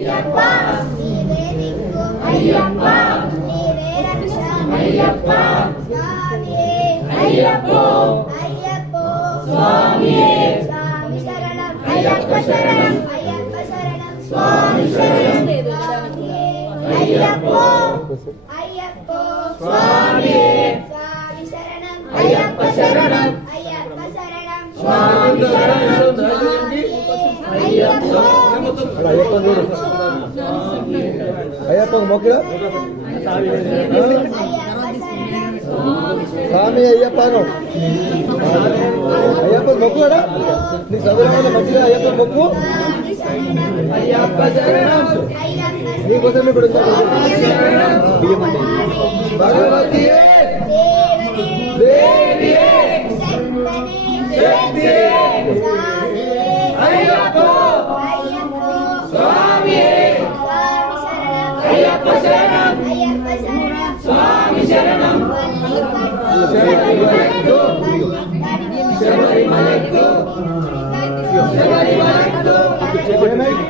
అయ్యప్ప నీవే దిక్కు అయ్యప్ప నీవే రక్ష అయ్యప్ప స్వామియే అయ్యప్పో అయ్యప్పో స్వామియే స్వామి శరణం అయ్యప్ప శరణం అయ్యప్ప శరణం స్వామి శరణం స్వామియే అయ్యప్పో అయ్యప్పో స్వామియే స్వామి శరణం అయ్యప్ప శరణం అయ్యప్ప శరణం స్వామి శరణం అయ్యప్పో అయ్యప్ప మొక్క స్వామి అయ్యప్పను అయ్యప్ప మొక్కు కదా నీ చదువు మంచిగా అయ్యప్ప మొక్కు అయ్యప్ప శరణం నీకోసం ఇప్పుడు భగవతి అయ్యప్ప స్వామి అయ్యప్ప శరణం అయ్యప్ప శరణం స్వామి శరణం శబరిమలైకు